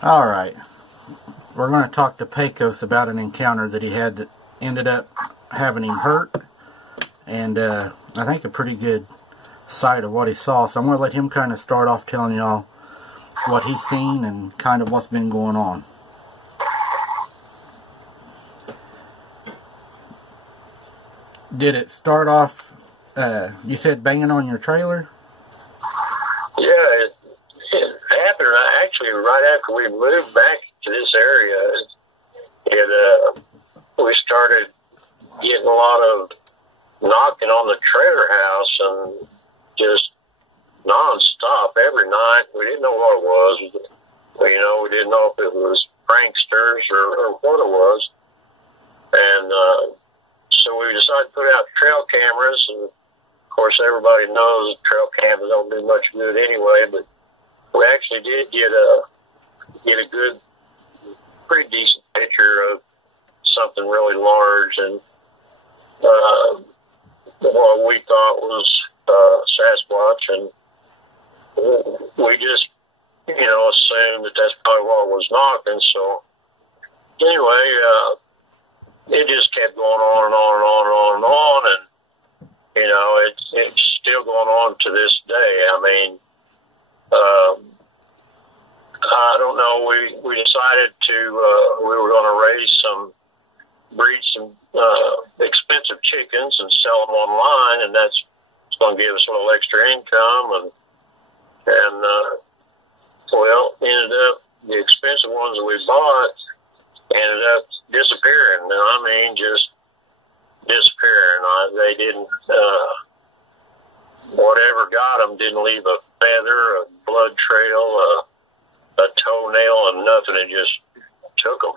All right. We're going to talk to Pecos about an encounter that he had that ended up having him hurt. And I think a pretty good sight of what he saw. So I'm going to let him kind of start off telling y'all what he's seen and kind of what's been going on. Did it start off, you said banging on your trailer? Yeah, it happened actually right after we moved back to this area. We started getting a lot of knocking on the trailer house and just non-stop every night. We didn't know what it was. We didn't know if it was pranksters or what it was. And so we decided to put out trail cameras, and of course everybody knows trail cameras don't do much good anyway, but we actually did get a good, pretty decent picture of something really large, and what we thought was Sasquatch, and we just, assumed that that's probably what was knocking. So anyway, it just kept going on and on and on and on and on, and it's still going on to this day. I mean, I don't know. We decided we were going to breed some expensive chickens and sell them online, and that's going to give us a little extra income. And well, ended up the expensive ones that we bought ended up disappearing. And I mean, just disappearing. They didn't. Whatever got them didn't leave a feather, a blood trail, a toenail, and nothing. It just took them,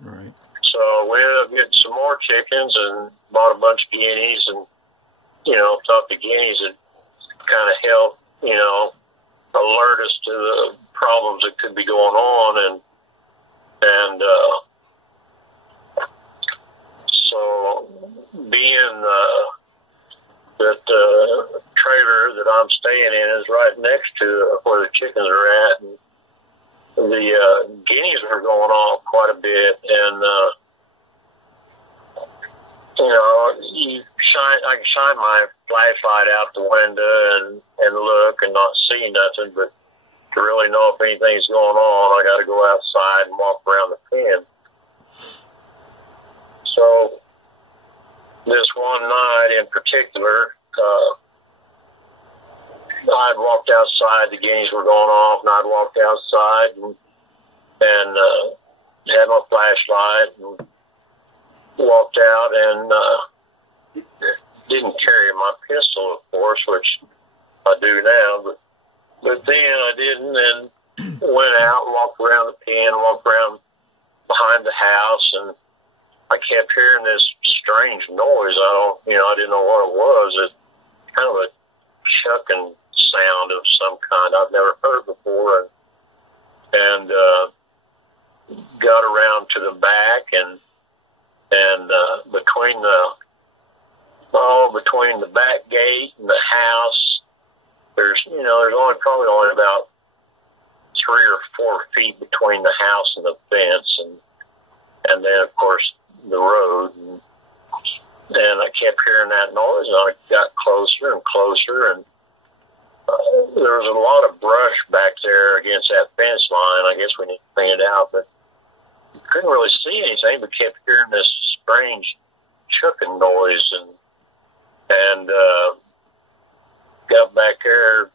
Right. So we ended up getting some more chickens and bought a bunch of guineas, and thought the guineas would kind of help, alert us to the problems that could be going on, and so being that the trailer that I'm staying in is right next to where the chickens are at, and the guineas are going off quite a bit, and I can shine my flashlight out the window and look and not see nothing, but to really know if anything's going on, I got to go outside and walk around the pen. So this one night in particular, I'd walked outside, the guineas were going off, and I'd walked outside and had my flashlight and walked out and didn't carry my pistol, of course, which I do now, but then I didn't, and went out and walked around the pen, walked around behind the house, and I kept hearing this strange noise. I didn't know what it was. It's kind of a chucking sound of some kind I've never heard before, and got around to the back, and between the back gate and the house, there's probably only about 3 or 4 feet between the house and the fence, and then of course the road, and I kept hearing that noise, and I got closer and closer, and there was a lot of brush back there against that fence line. I guess we need to clean it out, but couldn't really see anything, but kept hearing this strange chucking noise, and got back there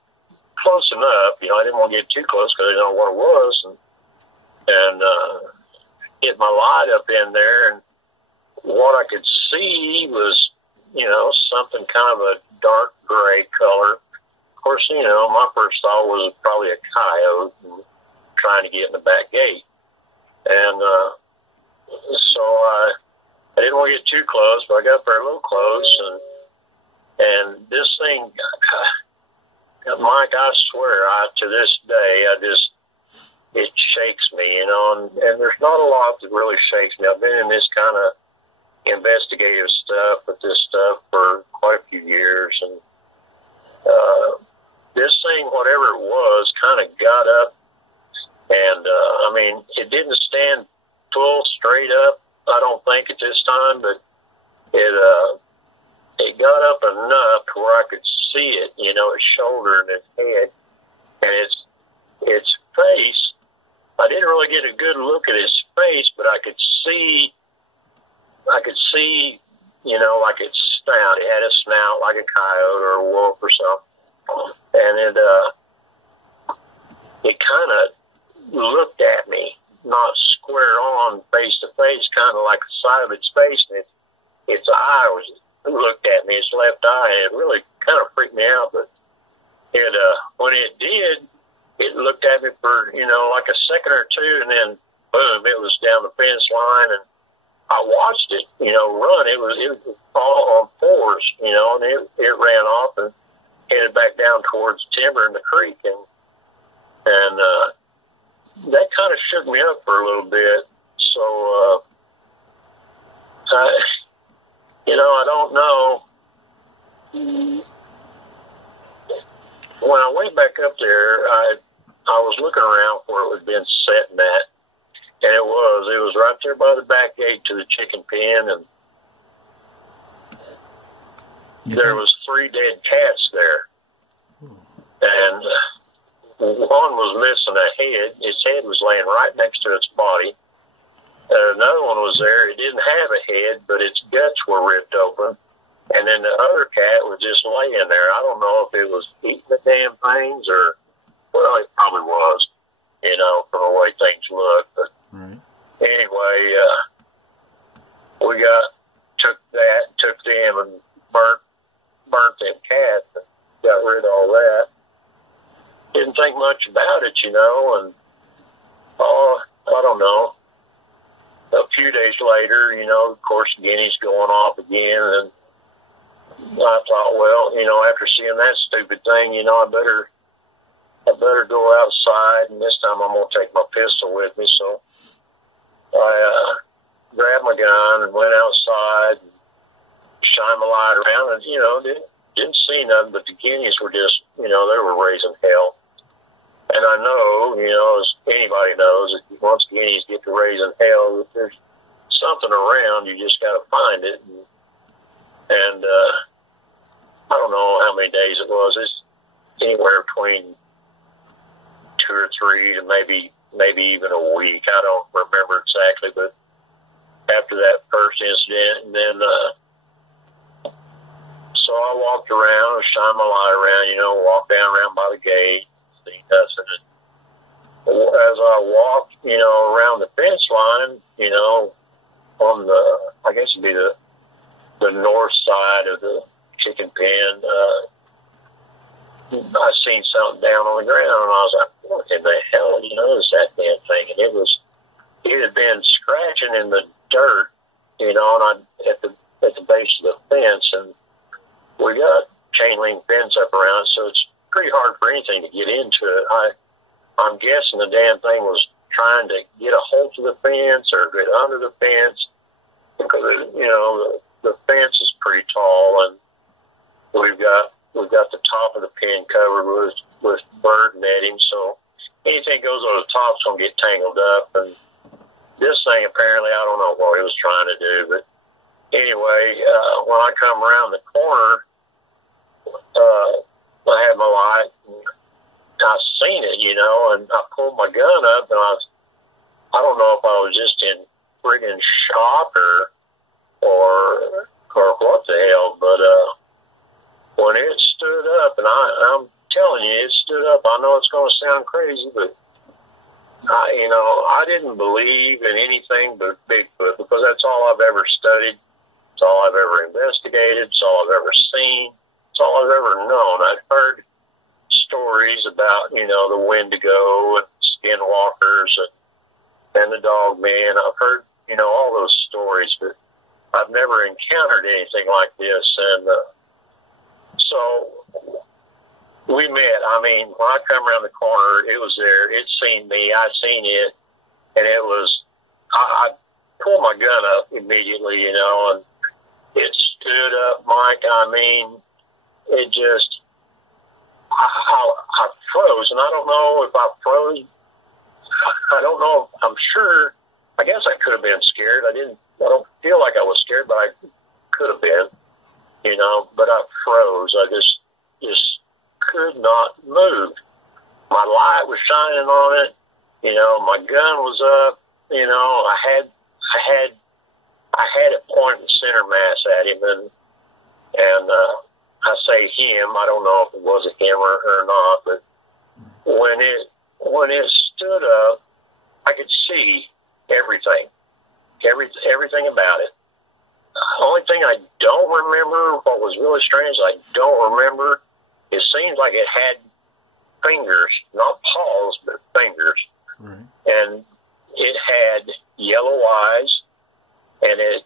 close enough. I didn't want to get too close because I didn't know what it was, and hit my light up in there, and what I could see was, something kind of a dark gray color. Of course, my first thought was probably a coyote and trying to get in the back gate. And so I didn't want to get too close, but I got there a little close, and this thing, Mike, I swear, to this day, it shakes me, and there's not a lot that really shakes me. I've been in this kind of investigative stuff with this stuff for quite a few years, and this thing, whatever it was, kind of got up and it got up enough to where I could see it, you know, its shoulder and its head, and its face. I didn't really get a good look at its face, but I could see, you know, like its snout. It had a snout like a coyote or a wolf or something, and it kind of looked at me, not square on, face to face, kind of like the side of its face, and its eye looked at me, its left eye, and it really kind of freaked me out. But when it did, it looked at me for, you know, like a second or two, and then boom, it was down the fence line, and I watched it, you know, run. It was all on fours, you know, and it ran off and headed back down towards timber in the creek, and that kind of shook me up for a little bit. So, you know, I don't know. When I went back up there, I was looking around where it had been setting at, and it was right there by the back gate to the chicken pen, and there was 3 dead cats there, and one was missing a head. Its head was laying right next to its body. Another one was there. It didn't have a head, but its guts were ripped open. And then the other cat was just laying there. I don't know if it was eating the damn things or, well, it probably was, you know, from the way things look. But anyway, we took them and burnt them cats and got rid of all that. Didn't think much about it, you know, and, I don't know. A few days later, you know, of course, guinea's going off again, and I thought, well, you know, after seeing that stupid thing, you know, I better go outside, and this time I'm going to take my pistol with me. So I grabbed my gun and went outside and shined my light around, and, you know, didn't see nothing, but the guineas were just, you know, they were raising hell. And I know, you know, as anybody knows, that once guineas get to raising hell, if there's something around, you just got to find it. And I don't know how many days it was. It's anywhere between 2 or 3 to maybe even a week. I don't remember exactly, but after that first incident, and then so I walked around, shined my light around, you know, walked down around by the gate, see nothing. And as I walked, you know, around the fence line, you know, on the, I guess it'd be the north side of the chicken pen, I seen something down on the ground, and I was like, what in the hell, you know, is that damn thing? And it had been scratching in the dirt, you know, and at the base of the fence, and we got chain link fence up around it, so it's pretty hard for anything to get into it. I'm guessing the damn thing was trying to get a hold of the fence or get under the fence, because, you know, the fence is pretty tall, and we've got the top of the pen covered with bird netting, so anything goes over the top's gonna get tangled up. And this thing, apparently, I don't know what it was trying to do, but anyway, when I come around the corner, I had my light, and I seen it, you know, and I pulled my gun up, and I don't know if I was just in friggin' shock or what the hell, but when it stood up, and I'm telling you, it stood up. I know it's going to sound crazy, but I didn't believe in anything but Bigfoot, because that's all I've ever studied. It's all I've ever investigated. It's all I've ever seen. It's all I've ever known. I've heard stories about, you know, the Wendigo and skinwalkers and the dog man. I've heard, you know, all those stories, but I've never encountered anything like this. And so we met. I mean, when I come around the corner, it was there. It seen me. I seen it. And it was, I pulled my gun up immediately, you know, and it stood up, Mike. I mean, it just, I froze. And I don't know if I froze. I don't know. I'm sure. I guess I could have been scared. I don't feel like I was scared, but I could have been, you know, but I froze. I just could not move. My light was shining on it. You know, my gun was up. You know, I had it pointing center mass at him, and I say him. I don't know if it was a him or not, but when it stood up, I could see everything about it. The only thing I don't remember, what was really strange, I don't remember. It seemed like it had fingers, not paws, but fingers. Right. And it had yellow eyes, and it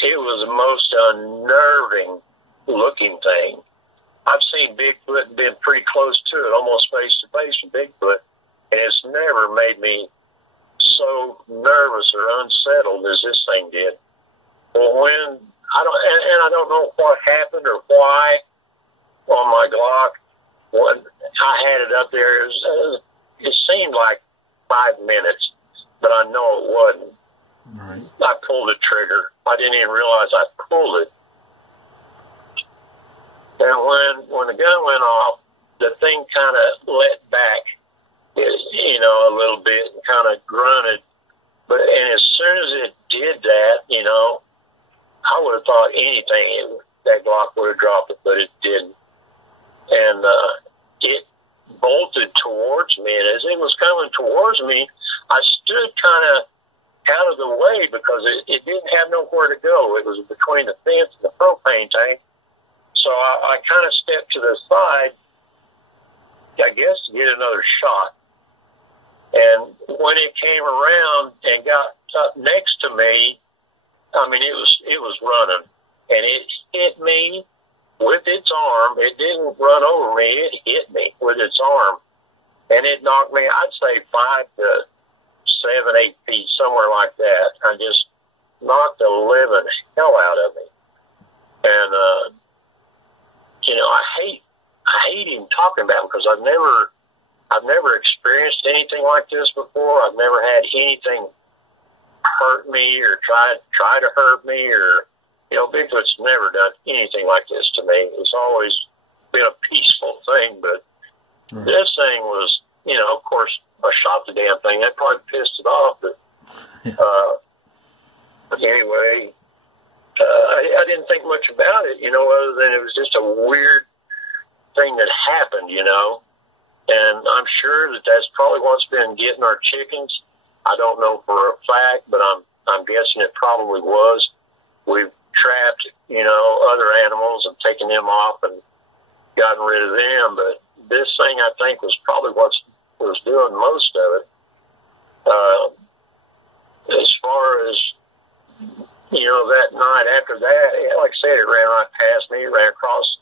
was the most unnerving looking thing. I've seen Bigfoot and been pretty close to it, almost face to face with Bigfoot, and it's never made me so nervous or unsettled as this thing did. Well, when I don't know what happened or why on my Glock, when I had it up there, it seemed like 5 minutes, but I know it wasn't. Right. I pulled the trigger. I didn't even realize I pulled it. And when the gun went off, the thing kind of let back, you know, a little bit and kind of grunted. And as soon as it did that, you know, I would have thought anything, that Glock would have dropped it, but it didn't. And it bolted towards me, and as it was coming towards me, I stood kind of out of the way because it didn't have nowhere to go. It was between the fence and the propane tank. So I kind of stepped to the side, I guess, to get another shot. And when it came around and got up next to me, I mean, it was running, and it hit me with its arm. It didn't run over me. It hit me with its arm, and it knocked me, I'd say 5 to 7, 8 feet, somewhere like that. I just knocked the living hell out of me. And, you know, I hate even talking about it because I've never experienced anything like this before. I've never had anything hurt me or try to hurt me, or, you know, Bigfoot's never done anything like this to me. It's always been a peaceful thing, but this thing was, you know, of course, I shot the damn thing. That probably pissed it off, but anyway, I didn't think much about it, you know, other than it was just a weird thing that happened, you know. And I'm sure that that's probably what's been getting our chickens. I don't know for a fact, but I'm guessing it probably was. We've trapped, you know, other animals and taken them off and gotten rid of them, but this thing, I think, was probably what was doing most of it. As far as, you know, that night after that, like I said, it ran right past me, ran across,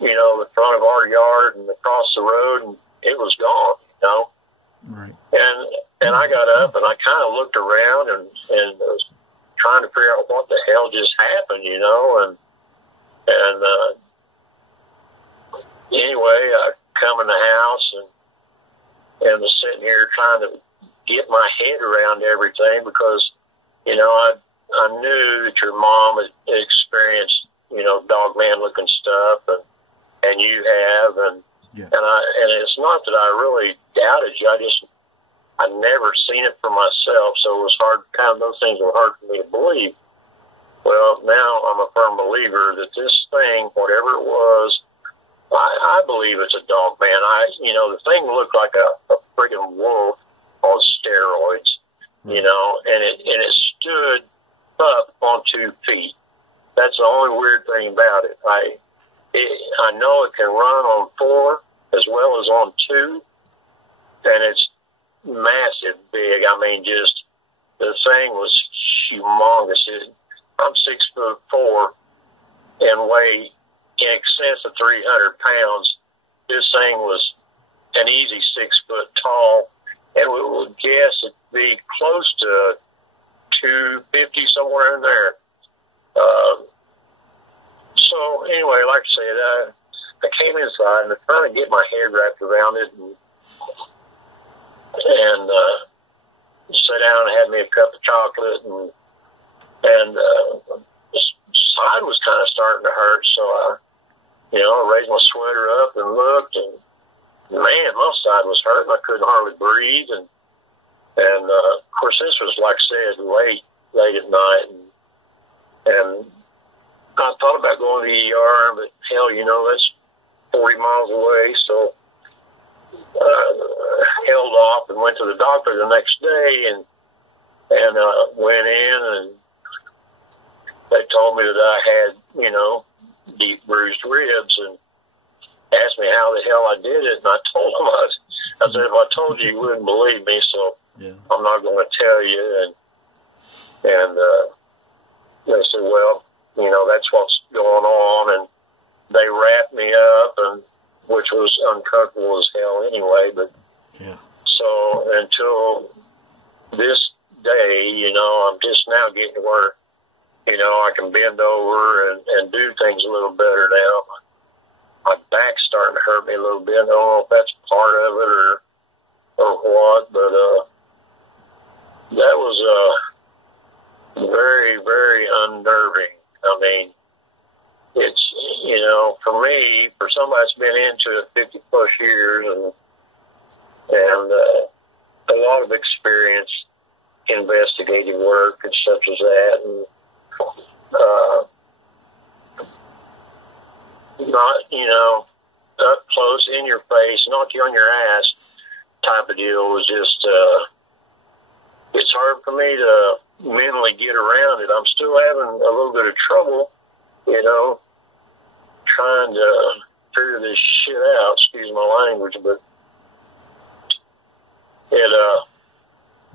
you know, the front of our yard and across the road, and it was gone, you know. Right. And I got up and I kind of looked around and was trying to figure out what the hell just happened, you know. And anyway, I come in the house and was sitting here trying to get my head around everything because, you know, I knew that your mom had experienced, you know, dog man looking stuff, and you have, and it's not that I really doubted you. I never seen it for myself, so it was hard. Kind of those things were hard for me to believe. Well, now I'm a firm believer that this thing, whatever it was, I believe it's a dog man. You know, the thing looked like a friggin' wolf on steroids, you know, and it stood up on 2 feet. That's the only weird thing about it. I know it can run on 4 as well as on 2, and it's massive big. I mean, just the thing was humongous. I'm 6'4" and weigh in excess of 300 pounds. This thing was an easy 6 foot tall, and we would guess it'd be close to 250, somewhere in there. So anyway, like I said, I came inside and I'm trying to get my head wrapped around it, and sat down and had me a cup of chocolate, and raised my sweater up and looked, and man, my side was hurting. I couldn't hardly breathe, and of course, this was, like I said, late at night, and I thought about going to the ER, but hell, that's 40 miles away, so held off and went to the doctor the next day, and went in, and they told me that I had, deep bruised ribs, and asked me how the hell I did it, and I told them, I said, if I told you, you wouldn't believe me, so yeah. I'm not going to tell you, and they said, well, that's what's going on, and they wrapped me up, and which was uncomfortable as hell anyway, but yeah. So until this day, I'm just now getting to where, I can bend over and do things a little better now. My back's starting to hurt me a little bit. I don't know if that's part of it or what, but that was very, very unnerving. I mean, it's, for me, for somebody that's been into it 50 plus years and a lot of experience, investigative work and such as that, and not, up close in your face, knock you on your ass type of deal was just, it's hard for me to mentally get around it. I'm still having a little bit of trouble, trying to figure this shit out, excuse my language, but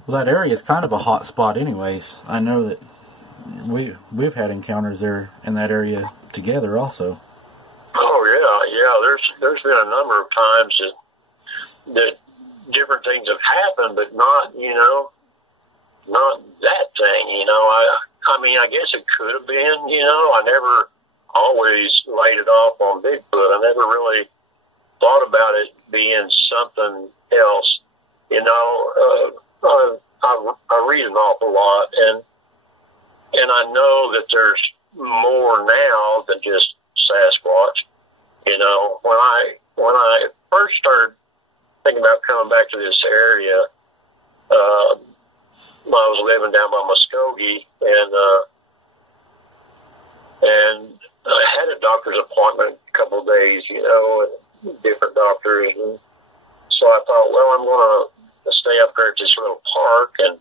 well, that area is kind of a hot spot anyways. I know that we've had encounters there in that area together also. Oh yeah. There's been a number of times that different things have happened, but not not that thing. I mean, I guess it could have been. I never always laid it off on Bigfoot. I never really thought about it being something else. I read an awful lot, and I know that there's more now than just Sasquatch. When I first started thinking about coming back to this area, I was living down by Muskogee, and I had a doctor's appointment a couple of days, and different doctors, and so I thought, well, I'm going to stay up here at this little park, and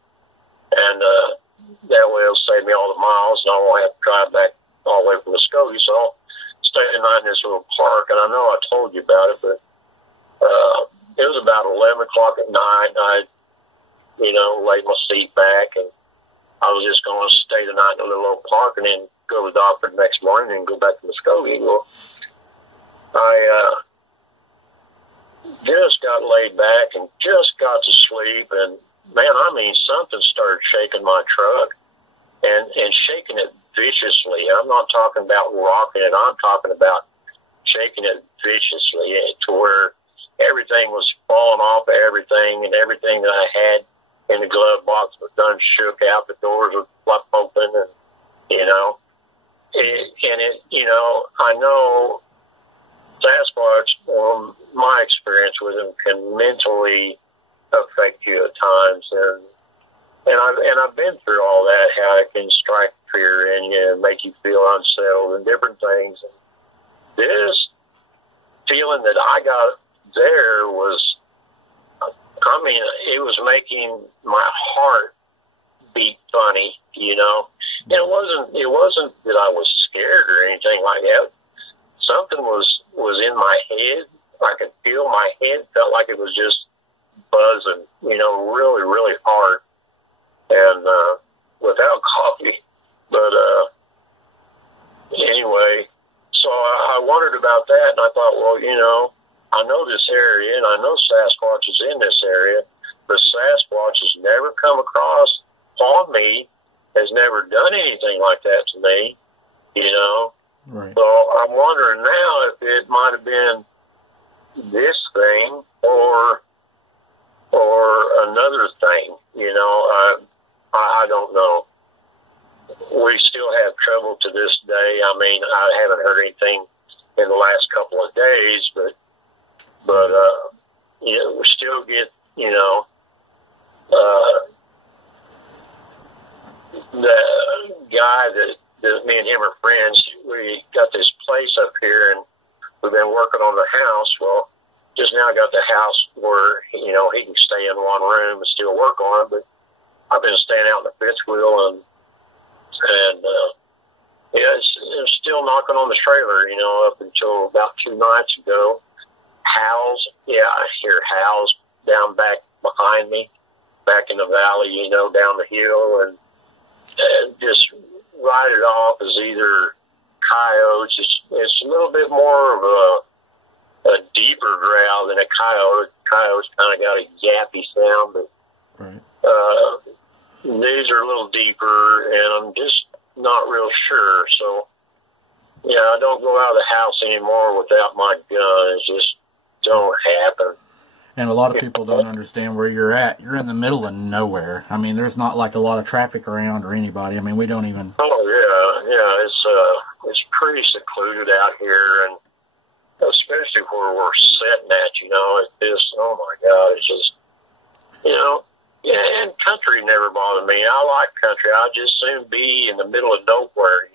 that way it'll save me all the miles, and I won't have to drive back all the way from Muskogee, so I'll stay the night in this little park. And I know I told you about it, but it was about 11 o'clock at night, and I laid my seat back, and I was just going to stay the night in a little old park and then go to the doctor the next morning and go back to Muskogee. Well, I just got laid back and just got to sleep, and man, I mean, something started shaking my truck and shaking it viciously. I'm not talking about rocking it. I'm talking about shaking it viciously to where everything was falling off of everything, and everything that I had in the glove box was done shook out. The doors were flipped open, and I know Sasquatch, my experience with him, can mentally affect you at times, and I've been through all that, how it can strike fear in you and make you feel unsettled and different things. And this feeling that I got there was, I mean, it was making my heart beat funny, And it wasn't that I was scared or anything like that. Something was in my head. I could feel my head, felt like it was just buzzing, really, really hard, and without coffee. But anyway, so I wondered about that, and I thought, well, I know this area, and I know Sasquatch is in this area, but Sasquatch has never come across on me, has never done anything like that to me, Right. So I'm wondering now if it might have been this thing or another thing, I don't know. We still have trouble to this day. I mean, I haven't heard anything in the last couple of days, but we still get, the guy that me and him are friends. We got this place up here, and we've been working on the house. Well, just now got the house where, he can stay in one room and still work on it, but I've been staying out in the fifth wheel, and it's still knocking on the trailer, up until about 2 nights ago. Howls, I hear howls down back behind me, back in the valley, down the hill, and just write it off as either coyotes. It's a little bit more of a deeper growl than a coyote. Coyote's kind of got a yappy sound, but right. These are a little deeper, and I'm just not real sure. So, I don't go out of the house anymore without my gun. It just don't happen. And a lot of people don't understand where you're at. You're in the middle of nowhere. I mean, there's not like a lot of traffic around or anybody. I mean, we don't even... Oh, yeah. It's pretty secluded out here, and especially where we're sitting at, it's just, oh my God, it's just, and country never bothered me. I like country. I'd just soon be in the middle of nowhere,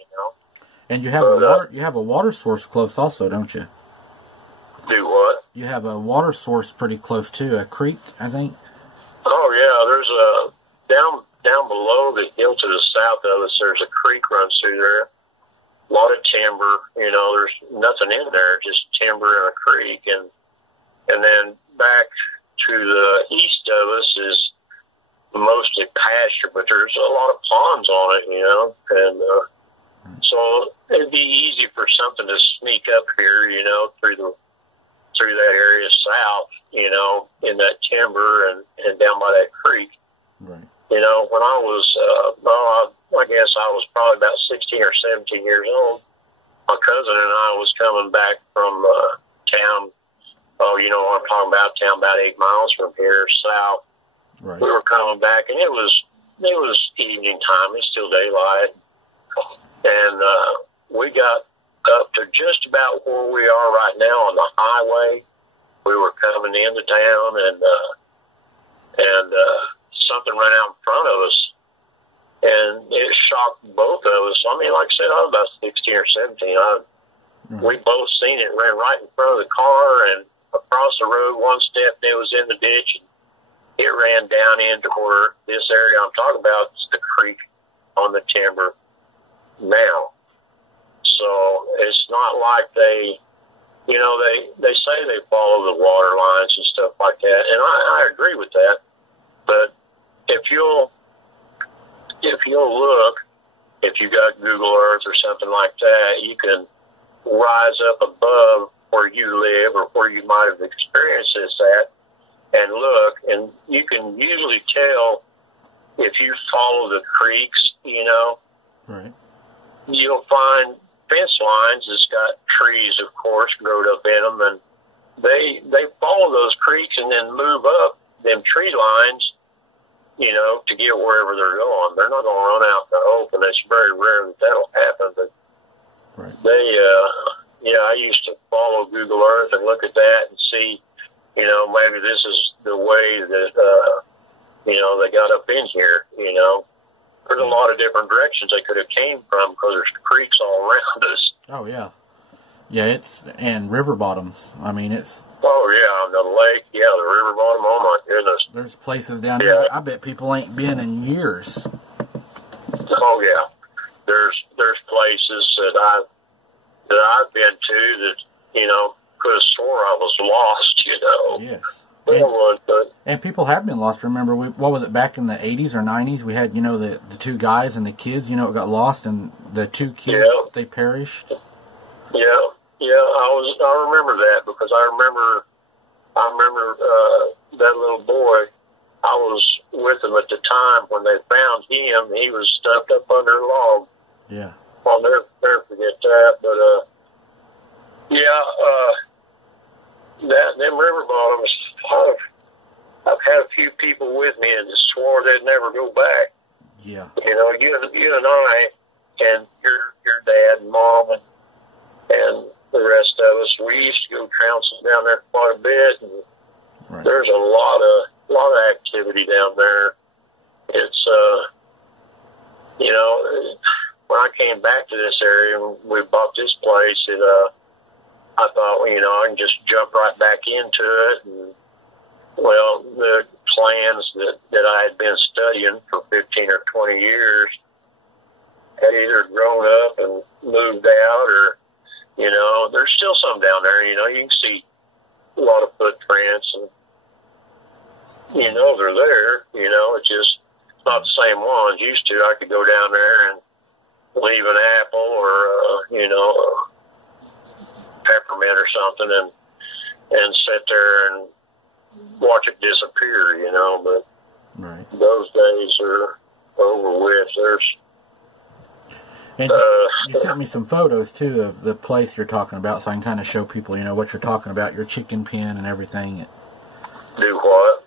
And you have a water source close also, don't you? Do what? You have a water source pretty close too, a creek, I think. Oh yeah, there's a down below the hill to the south of us. There's a creek runs through there. A lot of timber. There's nothing in there, just timber and a creek, and then back to the east of us is mostly pasture, but there's a lot of ponds on it, and so it'd be easy for something to sneak up here, through that area south, in that timber and down by that creek. Right. When I was, I guess I was probably about 16 or 17 years old. My cousin and I was coming back from town. Oh, what I'm talking about, town about 8 miles from here south. Right. We were coming back, and it was evening time. It's still daylight, and we got up to just about where we are right now on the highway. We were coming into town, and something ran out in front of us, and it shocked both of us. I mean, like I said, I was about 16 or 17. We both seen it. Ran right in front of the car and across the road one step, and it was in the ditch. And it ran down into where this area I'm talking about is the creek on the timber now. So it's not like they say they follow the water lines and stuff like that, and I agree with that. But if you'll look, if you got Google Earth or something like that, you can rise up above where you live or where you might have experienced this at, and look, and you can usually tell if you follow the creeks, Right. You'll find fence lines that's got trees, of course, growed up in them, and they follow those creeks and then move up them tree lines, to get wherever they're going. They're not going to run out in the open. It's very rare that that'll happen, but right. I used to follow Google Earth and look at that and see, maybe this is the way that, they got up in here, There's a lot of different directions they could have came from because there's creeks all around us. Oh, yeah. Yeah, and river bottoms. I mean, it's... Oh, yeah, the lake, the river bottom, oh my goodness. There's places down here I bet people ain't been in years. Oh, yeah. There's places that I've been to that, could have swore I was lost, Yes. And people have been lost. Remember, what was it, back in the 80s or 90s? We had, the two guys and the kids, got lost, and the two kids, they perished. I remember that because I remember that little boy. I was with him at the time when they found him. He was stuffed up under a log. Yeah. I'll never forget that. But them river bottoms. I've had a few people with me and swore they'd never go back. Yeah. You and I and your dad and mom and the rest this area, and we bought this place. I thought, well, I can just jump right back into it. And, well, the plans that I had been studying for 15 or 20 years had either grown up and moved out, or, there's still some down there. You can see a lot of footprints, and, they're there. It's just not the same ones. Used to, I could go down there and leave an apple or, peppermint or something and sit there and watch it disappear, but right. Those days are over with. And you sent me some photos, too, of the place you're talking about, so I can kind of show people, what you're talking about, your chicken pen and everything. Do what?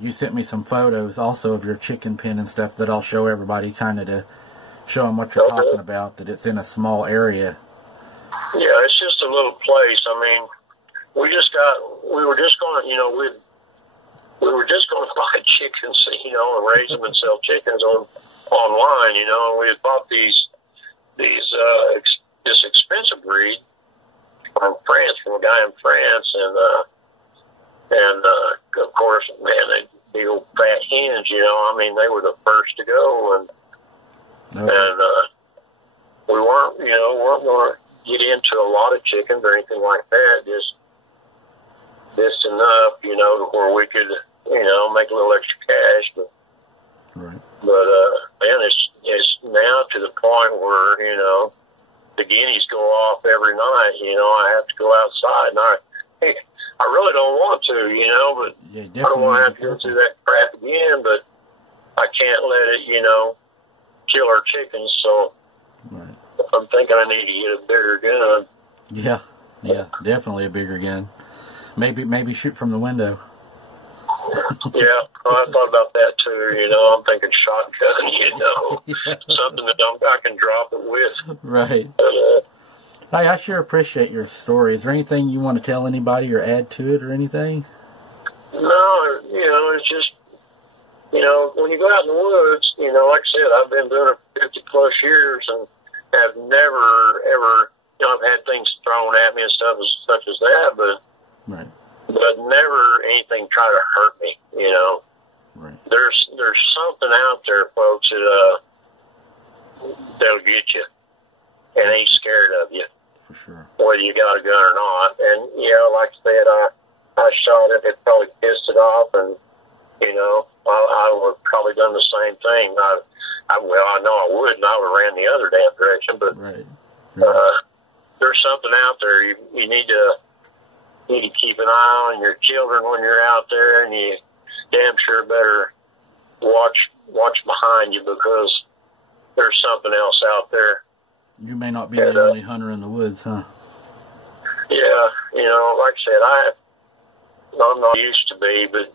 You sent me some photos also of your chicken pen and stuff that I'll show everybody, kind of to show them what you're talking about, that it's in a small area. Yeah, it's just a little place. I mean, we were just going to, we were just going to buy chickens, and raise them and sell chickens online, and we had bought this expensive breed from France, from a guy in France, and of course, man, they big old fat hens, I mean, they were the first to go, and we weren't going to get into a lot of chickens or anything like that, just enough, to where we could, make a little extra cash, but right. Man, it's now to the point where, the guineas go off every night, I have to go outside, and I really don't want to, but yeah, I don't want to have to go through that crap again, but I can't let it, kill our chickens, so right. I'm thinking I need to get a bigger gun. Yeah, definitely a bigger gun. Maybe shoot from the window. Yeah, I thought about that too, I'm thinking shotgun, Yeah. something that I can drop it with. Right. Hey, I sure appreciate your story. Is there anything you want to tell anybody or add to it or anything? No, it's just, when you go out in the woods, like I said, I've been doing it 50 plus years and have never, ever, I've had things thrown at me and stuff such as that, but never anything try to hurt me, Right. There's something out there, folks, that'll get you and ain't scared of you. For sure. Whether you got a gun or not. And, like I said, I shot it, it probably pissed it off, and, I would have probably done the same thing. I know I would, and I would have ran the other damn direction, but there's something out there. You need to keep an eye on your children when you're out there, and you damn sure better watch behind you, because there's something else out there. You may not be the only hunter in the woods, huh? Yeah, like I said, I'm not used to be, but,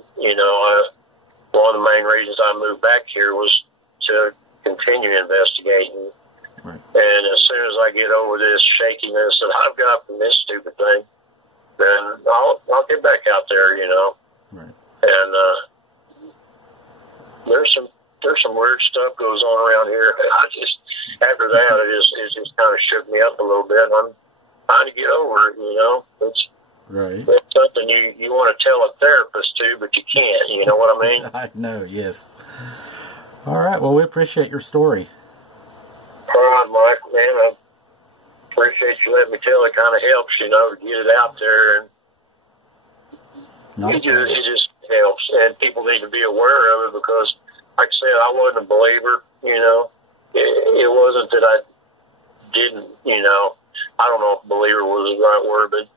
one of the main reasons I moved back here was to continue investigating. Right. And as soon as I get over this shakiness that I've got from this stupid thing, then I'll get back out there, Right. And there's some weird stuff goes on around here. After that, it just kind of shook me up a little bit, and I'm trying to get over it, It's something you want to tell a therapist to, but you can't, you know what I mean? I know, yes. All right, well, we appreciate your story. All right, Mike, man, I appreciate you letting me tell. It kind of helps, to get it out there, and it just helps, and people need to be aware of it, because, like I said, I wasn't a believer, It wasn't that I didn't, I don't know if believer was the right word, but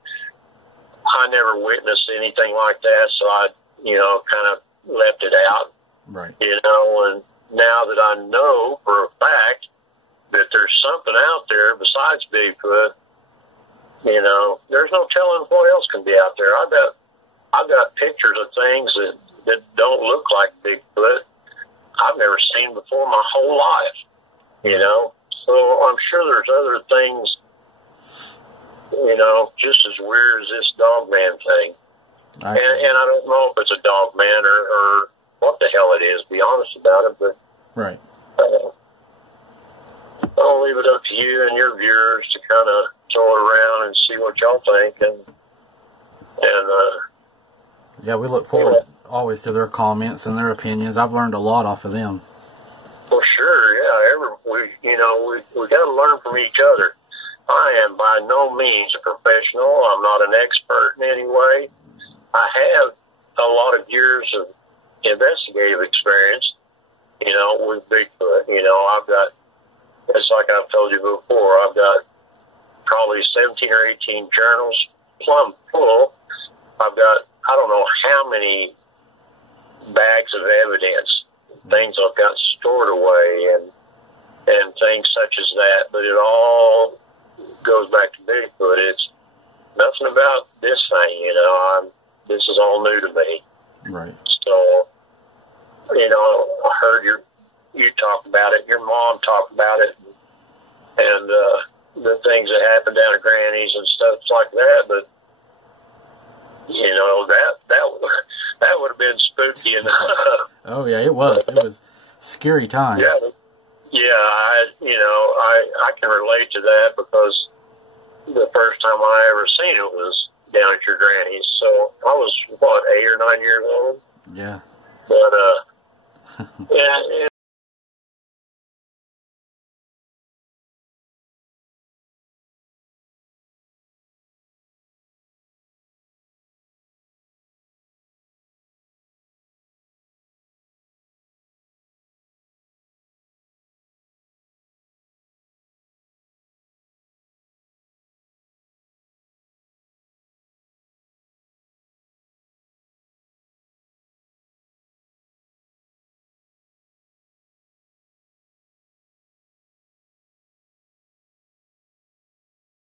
I never witnessed anything like that, so I, kind of left it out. Right. And now that I know for a fact that there's something out there besides Bigfoot, there's no telling what else can be out there. I've got pictures of things that don't look like Bigfoot I've never seen before my whole life, So I'm sure there's other things, just as weird as this dog man thing. And I don't know if it's a dog man or what the hell it is, to be honest about it, but right. I'll leave it up to you and your viewers to kind of throw it around and see what y'all think. And yeah, we look forward always to their comments and their opinions. I've learned a lot off of them. For sure, yeah. We got to learn from each other. I am by no means a professional. I'm not an expert in any way. I have a lot of years of investigative experience, with Bigfoot. I've got, it's like I've told you before, I've got probably 17 or 18 journals plumb full. I've got, I don't know how many bags of evidence, things I've got stored away, and things such as that. But it all goes back to Bigfoot. It's nothing about this thing, this is all new to me. Right. So, I heard you talk about it, your mom talk about it, and the things that happened down at Granny's and stuff like that. But that would have been spooky enough. Oh yeah, it was. It was scary time. Yeah, I can relate to that because the first time I ever seen it was down at your Granny's. So I was 8 or 9 years old. Yeah. But yeah.